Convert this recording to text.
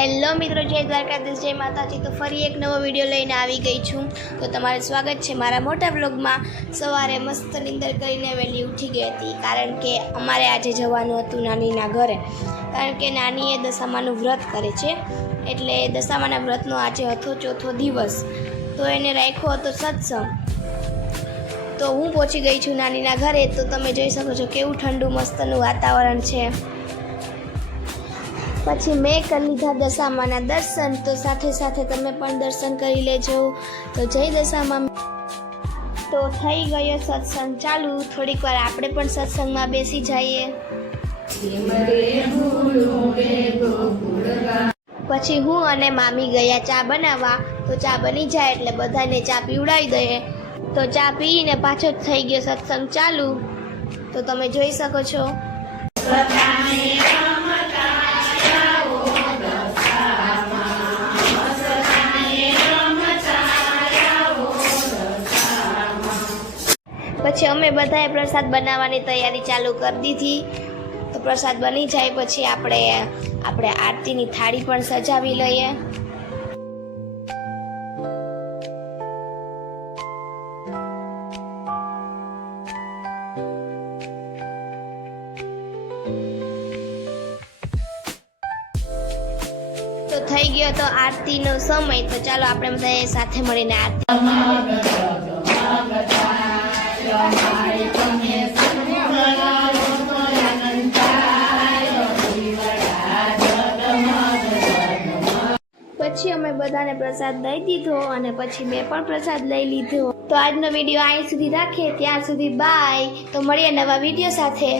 Hello મિત્રો, જય દ્વારકાધીશ, જય માતાજી। તો ફરી એક નવો વિડીયો લઈને આવી ગઈ છું। તો તમારું સ્વાગત છે મારા મોટા વ્લોગમાં। સવારે મસ્ત નીંદર કરીને વહેલી ઉઠી ગઈ હતી, કારણ કે અમારે આજે જવાનું હતું નાનીના ઘરે, કારણ કે નાનીએ દશામાનું વ્રત કરે છે, એટલે દશામાના વ્રતનો આજે હતો ચોથો દિવસ, તો એને રાખ્યો હતો સત્સંગ। તો હું પહોંચી ગઈ છું નાનીના ઘરે। તો તમે જોઈ શકો છો કેવું ઠંડુ મસ્તનું વાતાવરણ છે। પછી મેં કરી લીધા દશામાના દર્શન, તો સાથે સાથે તમે પણ દર્શન કરી લેજો। તો જય દશામાં। તો થઈ ગયો સત્સંગ ચાલુ, થોડીક વાર આપણે પણ સત્સંગમાં બેસી જઈએ। પછી હું અને મામી ગયા ચા બનાવવા। તો ચા બની જાય એટલે બધાને ચા પીવડાવી દઈએ। તો ચા પીને પાછો થઈ ગયો સત્સંગ ચાલુ, તો તમે જોઈ શકો છો। પછી અમે બધાએ પ્રસાદ બનાવવાની તૈયારી ચાલુ કરી દીધી। તો પ્રસાદ બની જાય પછી આપણે આરતીની થાળી પણ સજાવી લઈએ। તો થઈ ગયો તો આરતીનો સમય, તો ચાલો આપણે બધાએ સાથે મળીને આરતી। પછી અમે બધાને પ્રસાદ દઈ દીધો અને પછી મેં પણ પ્રસાદ લઈ લીધો। તો આજનો વિડીયો અહીં સુધી રાખીએ, ત્યાં સુધી બાય। તો મળીએ નવા વિડીયો સાથે।